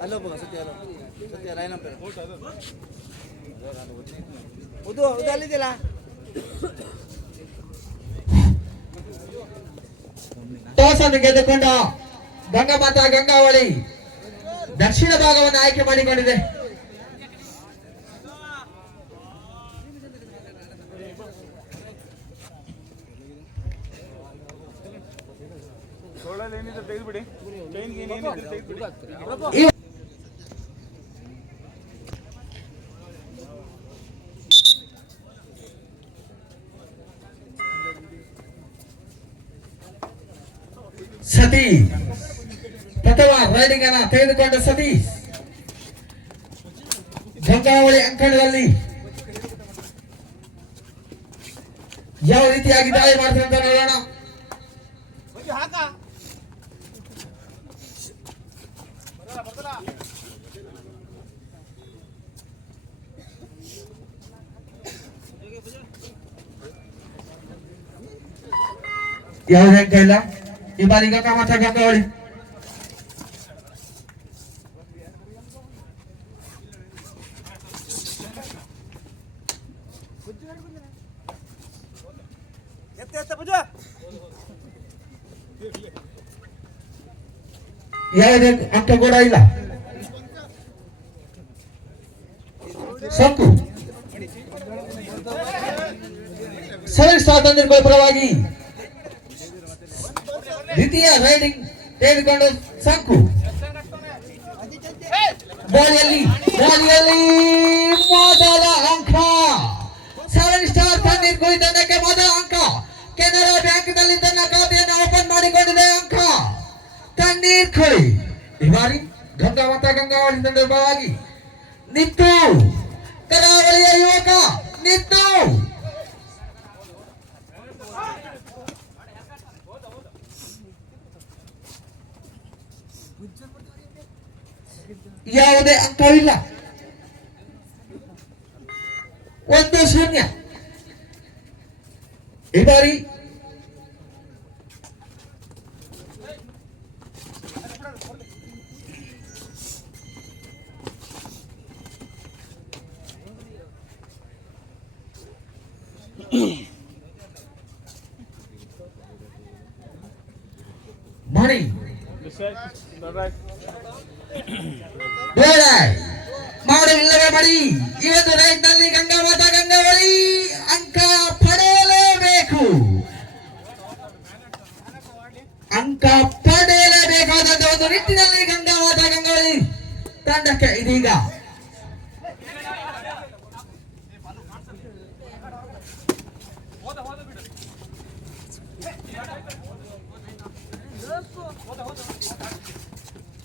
Halo bang, setia lain apa? Udah lihat lah. Toss ಅನ್ನು ಗೆದ್ದುಕೊಂಡ ಗಂಗಾಮಾತಾ ಗಂಗಾವಳಿ ದಕ್ಷಿಣ ಭಾಗವನ್ನು ಆಯ್ಕೆ ಮಾಡಿಕೊಂಡಿದೆ. ಸತೀಶ್ ಪ್ರಥಮ ರೈಡಿಂಗ್ ಅನ್ನು ತೆಗೆದುಕೊಂಡ ಸತೀಶ್ ಗಂಗಾವಳಿ ಅಂಕಣದಲ್ಲಿ ಯಾವ ರೀತಿಯಾಗಿ ದಾಳಿ ಮಾಡ್ತಾರೆ ಅಂತ ನೋಡೋಣ. ಯಾವುದೇ ಅಂಕ ಇಲ್ಲ ಈ ಬಾರಿ ಗಂಗಾಮಾತಾ ಗಂಗಾವಳಿ. ಯಾವುದೇ ಅಂಕ ಕೂಡ ಇಲ್ಲ. ಸಾಕು ಸೆವೆನ್ ಸ್ಟಾರ್ ತಂದಿರುವ ಪರವಾಗಿ ದ್ವಿತೀಯ ರೈಡಿಂಗ್ ತೆಗೆದುಕೊಂಡು ಸಾಕು. ಬೋಲಿಯಲ್ಲಿ ಮೊದಲ ಅಂಕ ಸೆವೆನ್ ಸ್ಟಾರ್ ತಣ್ಣೀರ್ ಕುಳಿ ತಂಡಕ್ಕೆ ಮೊದಲ ಅಂಕ. ಕೆನರಾ ಬ್ಯಾಂಕ್ ನಲ್ಲಿ ತನ್ನ ಖಾತೆಯನ್ನು ಓಪನ್ ಮಾಡಿಕೊಂಡಿದೆ. ಅಂಕ ತಣ್ಣೀರ್ ಕುಳಿ. ಈ ಬಾರಿ ಗಂಗಾಮಾತಾ ಗಂಗಾವಳಿ ತಂಡದ ಪರವಾಗಿ ನಿತ್ತು ಕರಾವಳಿಯ ಯುವಕ ನಿತ್ತು ಯಾವುದೇ ಅಂಕವಿಲ್ಲ. 1-0 ಈ ಬಾರಿ ಮಣಿ ಮಾಡಲಿಲ್ಲವೇ ಮಣಿ. ಇವತ್ತು ರೈಟ್ ನಲ್ಲಿ ಗಂಗಾಮಾತಾ ಗಂಗಾವಳಿ ಅಂಕ ಪಡೆಯಲೇಬೇಕು. ಅಂಕ ಪಡೆಯಲೇಬೇಕಾದಂತ ಒಂದು ನಿಟ್ಟಿನಲ್ಲಿ ಗಂಗಾಮಾತಾ ಗಂಗಾವಳಿ ತಂಡಕ್ಕೆ ಇದೀಗ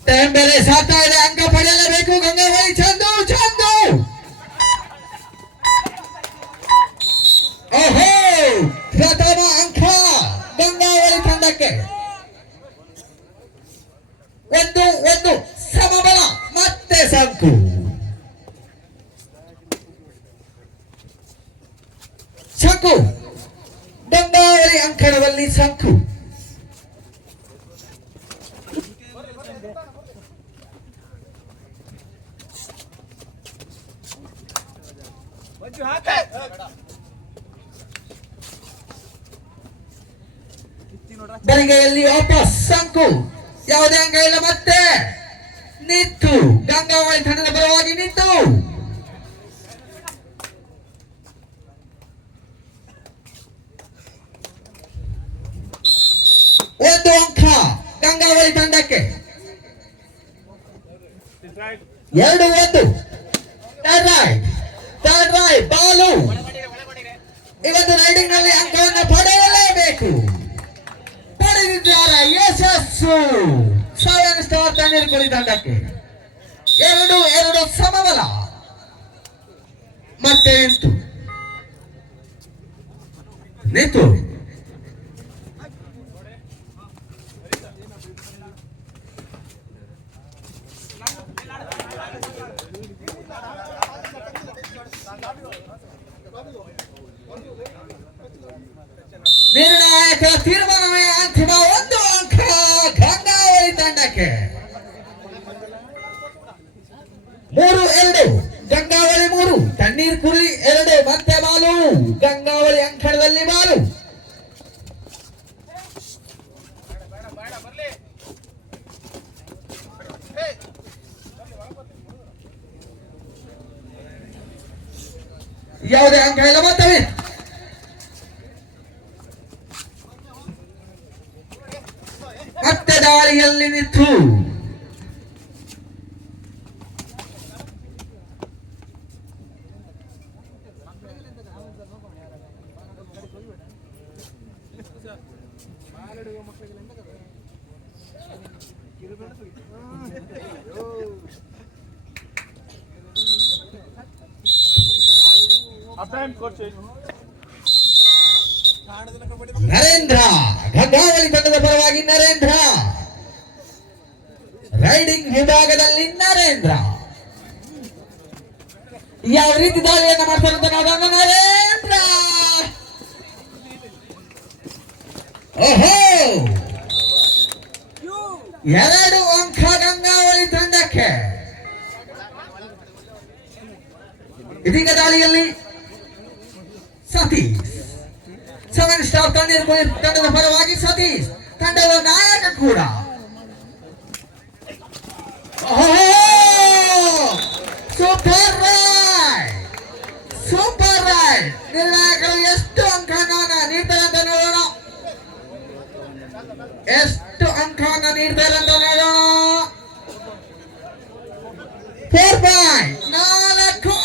ಟೈಮ್ ಬೇರೆ ಸಾಕ್ತಾ ಇದೆ. ಅಂಕ ಪಡೆಯಲೇಬೇಕು ಗಂಗಾವಳಿ. ಚಂದು ಓಹೋ ಪ್ರಥಮ ಅಂಕ ಗಂಗಾವಳಿ ತಂಡಕ್ಕೆ. 1-1 ಸಮಬಲ. ಮತ್ತೆ ಸಾಕು. ಸಾಕು ಗಂಗಾವಳಿ ಅಂಕಣದಲ್ಲಿ ಸಾಕು. ಬರಿಗೆಯಲ್ಲಿ ವಾಪಸ್ ಸಂಕು. ಯಾವುದೇ ಅಂಕ ಇಲ್ಲ. ಮತ್ತೆ ನಿತ್ತು ಗಂಗಾವಳಿ ತಂಡದ ಪರವಾಗಿ ನಿತ್ತು. ಒಂದು ಅಂಕ ಗಂಗಾವಳಿ ತಂಡಕ್ಕೆ. 2-1 ಥರ್ಡ್ ರೈಡ್ ಬಾಲು. ಇವತ್ತು ರೈಡಿಂಗ್ ನಲ್ಲಿ ಅಂಕವನ್ನು ಪಡೆಯಲೇಬೇಕು. ಪಡೆದಿದ್ದಾರೆ. ಯಶಸ್ಸು ಸೆವೆನ್ ಸ್ಟಾರ್ ತಣ್ಣೀರ್ ಕುಳಿ ತಂಡಕ್ಕೆ. 2-2 ಸಮಬಲ. ಮತ್ತೆ ನಿತ್ತು ನಿರ್ಣಾಯಕ ತೀರ್ಮಾನವೇ ಅಂತಿಮ. 1 ಅಂಕ ಗಂಗಾವಳಿ ತಂಡಕ್ಕೆ. 3-2 ಗಂಗಾವಳಿ 3 ತಣ್ಣೀರ್ ಕುರಿ 2 ಮತ್ತೆ ಬಾಲು ಗಂಗಾವಳಿ ಅಂಕಣದಲ್ಲಿ ಬಾಲು. ಯಾವುದೇ ಅಂಕ ಇಲ್ಲ ಬರ್ತವೆ. ಮತ್ತೆ ದಾಳಿಯಲ್ಲಿ ನಿಂತು ನರೇಂದ್ರ ಗಂಗಾವಳಿ ತಂಡದ ಪರವಾಗಿ ನರೇಂದ್ರ ರೈಡಿಂಗ್ ವಿಭಾಗದಲ್ಲಿ ನರೇಂದ್ರ ಯಾವ ರೀತಿ ದಾಳಿಯನ್ನು ಮಾಡ್ತಾರೆ ಅಂತ ನೋಡೋಣ. ನರೇಂದ್ರ ಓಹೋ 2 ಅಂಕ ಗಂಗಾವಳಿ ತಂಡಕ್ಕೆ. ಇದೀಗ ದಾಳಿಯಲ್ಲಿ ಸತೀಶ್ 7 ಸ್ಟಾರ್ ತಂಡದ ಪರವಾಗಿ ಸತೀಶ್ ತಂಡದ ನಾಯಕ ಕೂಡ. Super raid, super raid. ನಿರ್ಣಾಯಕರು ಎಷ್ಟು ಅಂಕವನ್ನು ನೀಡ್ತಾರೆ ಅಂತ ನೋಡೋಣ. ಎಷ್ಟು ಅಂಕವನ್ನು ನೀಡ್ತಾರೆ ಅಂತ ನೋಡೋಣ. 4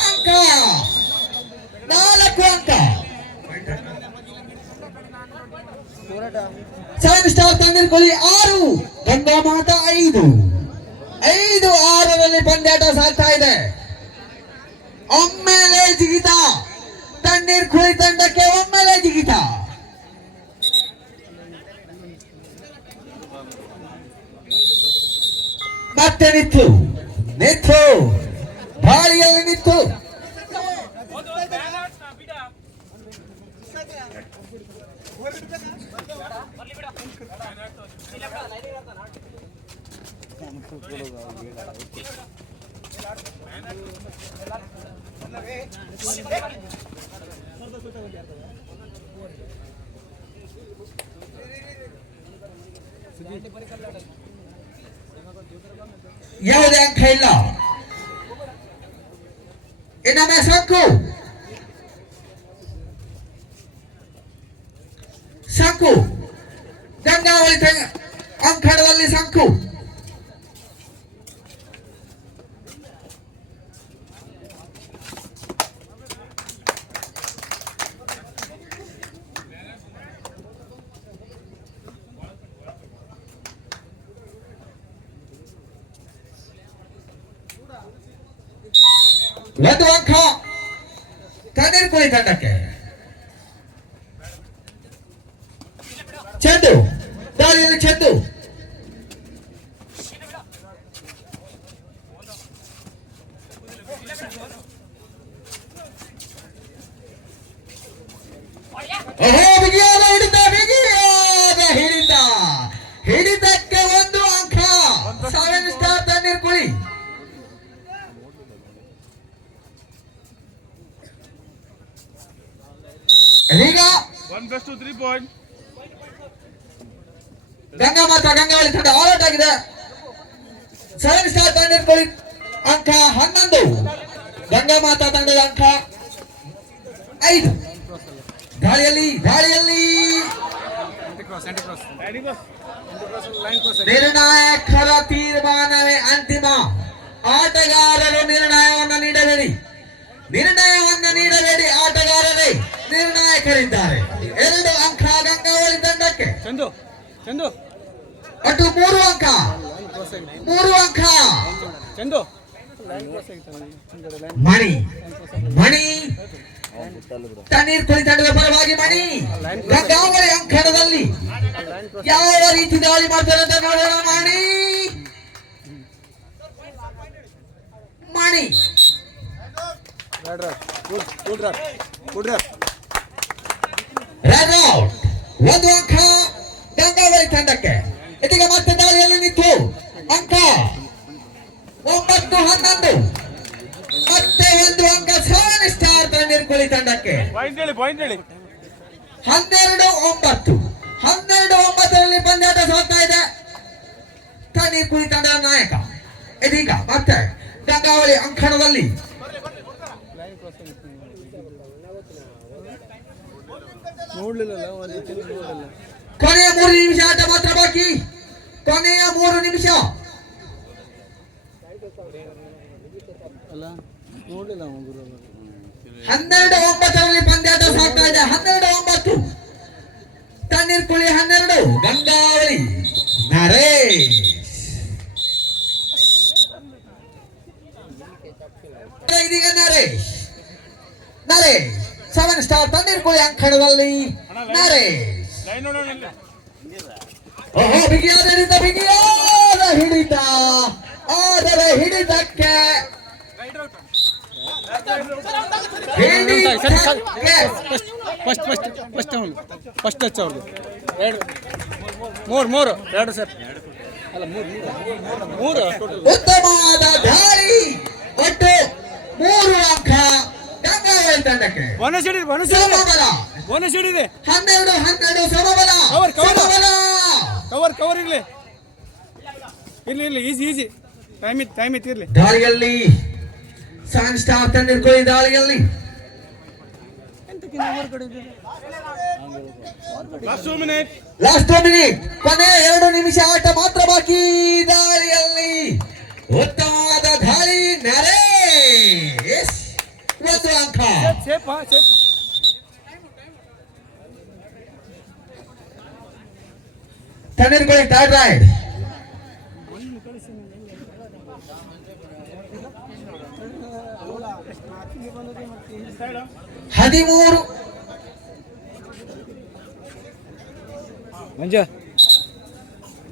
ಅಂಕ, 4 ಅಂಕ. 7 ಸ್ಟಾರ್ ತಂದಿರ್ಕೊಳ್ಳಿ 6 ಗಂಗಾ ಮಾತಾ 5-6ರಲ್ಲಿ ಪಂದ್ಯಾಟ ಸಾಗ್ತಾ ಇದೆ. ಒಮ್ಮೆಲೆ ಜಿಗಿತ ತಣ್ಣೀರ್ ಕುಳಿ ತಂಡಕ್ಕೆ, ಒಮ್ಮೆಲೆ ಜಿಗಿತ. ಮತ್ತೆ ನಿತ್ತು ಗಾಳಿಯಲ್ಲಿ ನಿತ್ತು. ಯಾವುದೇ ಅಂಕ ಇಲ್ಲ. ಇನ್ನೊಮ್ಮೆ ಸಂಕು ಗಂಗಾವಳಿ ಅಂಕಣದಲ್ಲಿ ಸಂಕು. ಒಂದು ಅಂಕ ತಣ್ಣೀರ್ ಕುಳಿ ತಂಡಕ್ಕೆ. ಚೆಂಡು ದಾಳಿಯಲ್ಲಿ ಚೆಂಡು. ಬಿಗಿಯಾದ ಹಿಡಿತಕ್ಕೆ 1 ಅಂಕ. 7 ಸ್ಟಾರ್ ತಣ್ಣೀರ್ ಕುಳಿ. ಈಗ 1+2 3 ಪಾಯಿಂಟ್. ಗಂಗಾ ಮಾತಾ ಗಂಗಾವಳಿ ತಂಡ ಆಲ್ ಔಟ್ ಆಗಿದೆ. 7 ಸ್ಟಾರ್ ತಣ್ಣೀರ್ ಕುಳಿ ಅಂಕ 11, ಗಂಗಾ ಮಾತಾ ತಂಡದ ಅಂಕ 5. ಗಾಳಿಯಲ್ಲಿ ನಿರ್ಣಾಯಕರ ತೀರ್ಮಾನವೇ ಅಂತಿಮ. ಆಟಗಾರರು ನಿರ್ಣಯವನ್ನು ನೀಡಬೇಡಿ. ಆಟಗಾರರೇ ನಿರ್ಣಾಯಕರಿದ್ದಾರೆ. 2 ಅಂಕ ಗಂಗಾವಳಿ ತಂಡಕ್ಕೆ. ಒಟ್ಟು 3 ಅಂಕ. ಮಣಿ ತಣ್ಣೀರ್ ಕುಳಿ ತಂಡದ ಪರವಾಗಿ ಮಣಿ ಗಂಗಾವಳಿ ಅಂಕಣದಲ್ಲಿ ಯಾವ ರೀತಿ ದಾಳಿ ಮಾಡ್ತಾರೆ ಅಂತ ನೋಡೋಣ. ಮಣಿ ರೆಡ್ ಔಟ್. 1 ಅಂಕ ಗಂಗಾವಳಿ ತಂಡಕ್ಕೆ. ಇದೀಗ ಮತ್ತೆ ದಾಳಿಯಲ್ಲಿ ನಿಂತು ಅಂಕ 9-11 ಒಂದು ಅಂಕ ಸೆವೆನ್ ಸ್ಟಾರ್ ತಣ್ಣೀರ್ಕುಳಿ ತಂಡಕ್ಕೆ. ಪಾಯಿಂಟ್ ಹೇಳಿ 12-9 12-9ರಲ್ಲಿ ಪಂದ್ಯಾಟ ಸಾಗ್ತಾ ಇದೆ. ತಣ್ಣೀರ್ಕುಳಿ ತಂಡದ ನಾಯಕ ಇದೀಗ ಮತ್ತೆ ಗಂಗಾವಳಿ ಅಂಕಣದಲ್ಲಿ ಕೊನೆಯ 3 ನಿಮಿಷ ಆಟ ಮಾತ್ರ ಬಾಕಿ. ಕೊನೆಯ 3 ನಿಮಿಷ. 12-9ರಲ್ಲಿ ಪಂದ್ಯಾಟ ಸಾಗ್ತಾ ಇದೆ. 12-9 ತಣ್ಣೀರ್ಕುಳಿ 12 ಗಂಗಾವಳಿ ನರೇಶ್. ಇದೀಗ ನರೇಶ್ 7 ಸ್ಟಾರ್ ತಣ್ಣೀರ್ಕುಳಿ ಅಂಕಣದಲ್ಲಿ ನರೇಶ್. ಓಹೋ, ಬಿಗಿಯಾದ ಹಿಡಿತ. ಆದರೆ ಹಿಡಿತಕ್ಕೆ ಫಸ್ಟ್ ಟಚ್ ಅವ್ರದ್ದು ಮೂರು ಎರಡು ಸರ್ ಅಲ್ಲ ಮೂರು ಉತ್ತಮವಾದ ದಾಳಿ. ಒಟ್ಟು 3 ಅಂಕ ಗಂಗಾವಳಿ ತಂಡಕ್ಕೆ. ಬೋನಸ್ ಹಿಡಿದೆ ಸಮಬಲ 12-12 ಸಮಬಲ. ಕವರ್ ಇರ್ಲಿ ಈಸಿ ಟೈಮ್ ಇತ್ತು ಇರ್ಲಿ. ದಾಳಿಯಲ್ಲಿ 7 ಸ್ಟಾರ್ ತಣ್ಣೀರ್ಕುಳಿ ದಾಳಿಯಲ್ಲಿ ಲಾಸ್ಟ್ 2 ಮಿನಿಟ್. ಕೊನೆ 2 ನಿಮಿಷ ಆಟ ಮಾತ್ರ ಬಾಕಿ. ದಾಳಿಯಲ್ಲಿ ಉತ್ತಮವಾದ ದಾಳಿ ನರೇಶ್ 1 ಅಂಕ. ಸೇಫ್ ತಣ್ಣೀರ್ಕುಳಿ ಥರ್ಡ್ ರೈಡ್. ಹದಿಮೂರು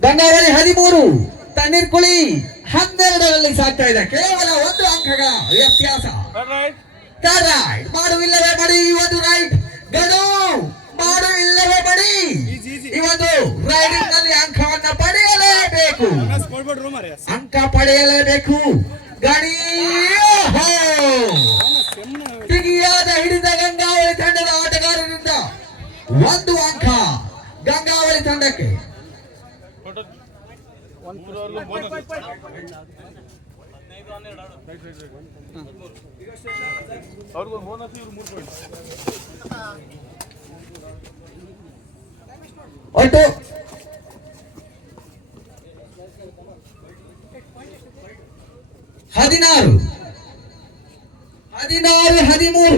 ಗಂಗಾವಳಿ 13 ತಣ್ಣೀರ್ಕುಳಿ 12ರಲ್ಲಿ ಸಾಗ್ತಾ ಇದೆ. ಕೇವಲ 1 ಅಂಕಗಳ ವ್ಯತ್ಯಾಸ. Third ride. ಮಾಡು ಇಲ್ಲವೇ ಮಾಡಿ ಈ ಒಂದು ರೈಡ್. ಗಡು ಮಾಡು ಇಲ್ಲವೇ ಮಾಡಿ ಈ ಒಂದು ರೈಡಿಂಗ್ ನಲ್ಲಿ ಅಂಕವನ್ನ ಪಡೆಯಲೇಬೇಕು. ಅಂಕ ಪಡೆಯಲೇಬೇಕು. ಗಣಿ ಬಿಗಿಯಾದ ಹಿಡಿದ ಗಂಗಾವಳಿ ತಂಡದ ಆಟಗಾರರಿಂದ 1 ಅಂಕ ಗಂಗಾವಳಿ ತಂಡಕ್ಕೆ. ಅವ್ರಿಗೊಂದು ಬೋನಸ್, ಇವ್ರು 3 ಪಾಯಿಂಟ್. ಒಟ್ಟು 16-13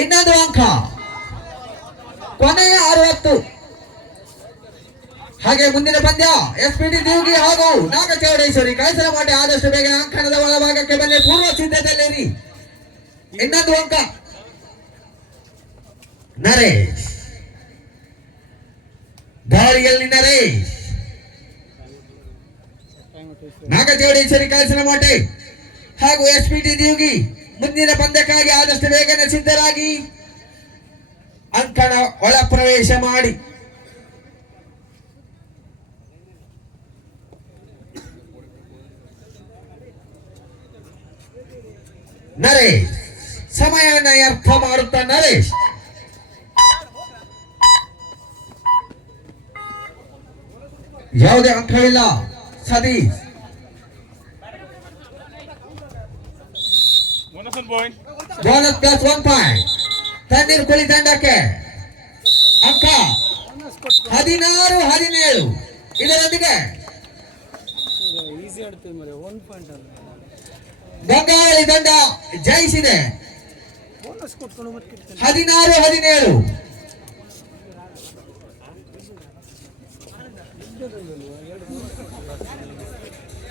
ಇನ್ನೊಂದು ಅಂಕ. ಕೊನೆಯ 60. ಹಾಗೆ ಮುಂದಿನ ಪಂದ್ಯ ಎಸ್ಪಿಟಿ ದೇವ್ಗಿ ಹಾಗೂ ನಾಗಚೌಡೇಶ್ವರಿ ಕಾಯಸರಮಾಟೆ. ಆದಷ್ಟು ಬೇಗ ಅಂಕಣದ ಒಳಭಾಗಕ್ಕೆ ಬನ್ನಿ, ಪೂರ್ವ ಸಿದ್ಧತೆಯಲ್ಲಿರಿ. ಇನ್ನೊಂದು ಅಂಕ ನರೇಶ್. ದಾಳಿಯಲ್ಲಿ ನರೇಶ್. ನಾಗಚೌಡೇಶ್ವರಿ ಕಾಯಸರಮಾಟೆ ಹಾಗೂ ಎಸ್ಪಿಟಿ ದೇವ್ಗಿ ಮುಂದಿನ ಪಂದ್ಯಕ್ಕಾಗಿ ಆದಷ್ಟು ಬೇಗನೆ ಸಿದ್ಧರಾಗಿ ಅಂಕಣ ಒಳ ಪ್ರವೇಶ ಮಾಡಿ. ನರೇಶ್ ಸಮಯನ ಅರ್ಥ ಮಾಡುತ್ತಾ ನರೇಶ್ ಯಾವುದೇ ಅಂಕವಿಲ್ಲ. ಸತೀಶ್ ಬೋನಸ್ ಪ್ಲಸ್ 1 ಪಾಯಿಂಟ್ ತಣ್ಣೀರ್ಕುಳಿ ತಂಡಕ್ಕೆ. ಅಂಕ 16-17. ಇದರೊಂದಿಗೆ ಗಂಗಾವಳಿ ತಂಡ ಜಯಿಸಿದೆ. 16-17.